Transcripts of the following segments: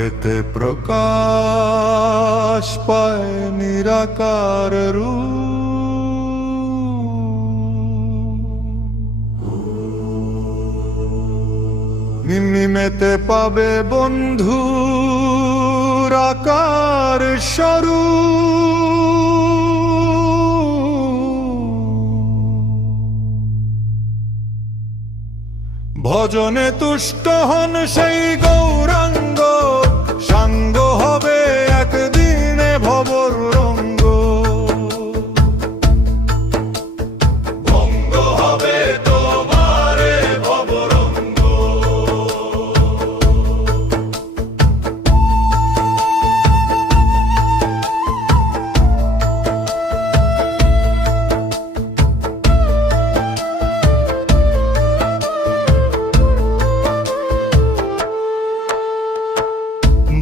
পেতে প্রকাশ পায় নিরাকার রূপ। নিমেতে পাবে বন্ধুর আকার স্বরূপ। ভজনে তুষ্ট হন সেই গৌরাঙ্গ, সাঙ্গ হবে একদিনে ভবর রঙ্গ। ভঙ্গ হবে তোমারে ভবরঙ্গ।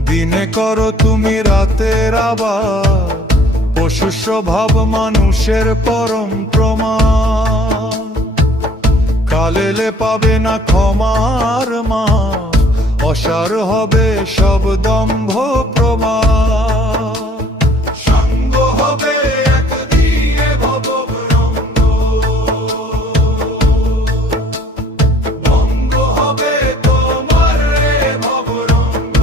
দিনে করো তুমি রাতের আবার, পশু স্বভাব মানুষের পরম প্রমাণ। কালেলে পাবে না ক্ষমার মা, অসার হবে সব দম্ভ প্রমাণ। সাঙ্গ হবে একদিনে ভবরঙ্গ। ভঙ্গ হবে তোমার রে ভবরঙ্গ।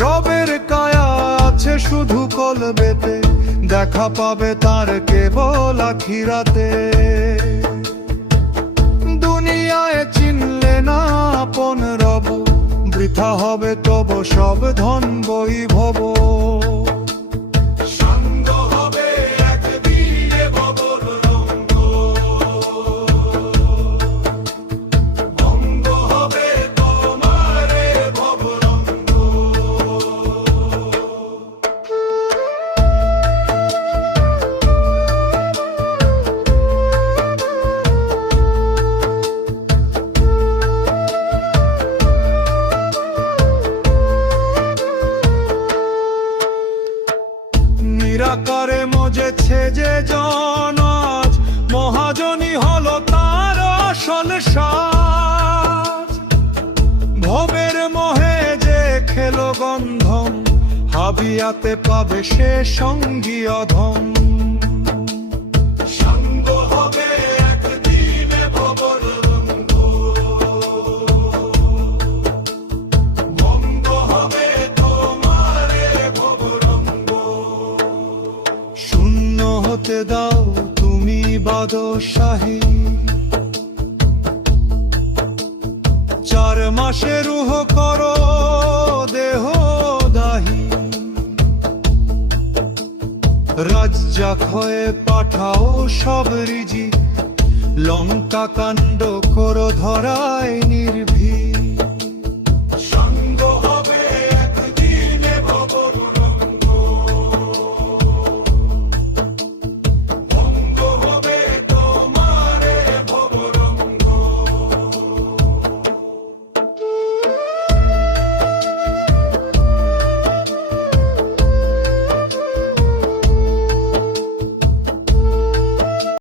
রবের কায়া আছে শুধু কলবেতে, দেখা পাবে তার কেবল আখিরাতে। দুনিয়ায় চিনলে না আপন রব, বৃথা হবে তব সব ধন বৈভব। সাঙ্গ হবে একদিনে ভবর রঙ্গ। ভঙ্গ হবে তোমারে ভবরঙ্গ। নিরাকারে মজেছে যে জন, আজ মহাজনী হলো তার আসল সাজ। ভবের মোহে যে খেলো গন্ধম, হাবিয়াতে পাবে সে সঙ্গী অধম। সাঙ্গ হবে একদিনে ভবর রঙ্গ। ভঙ্গ হবে তোমারে ভবরঙ্গ। শূন্য হতে দাও তুমি বাদশাহী, 4 মাসে রুহ করো দেহ দাহি। রাজ্জাক হয়ে পাঠাও সব রিজিক, লঙ্কা কাণ্ড করো ধরায় নির্ভীক।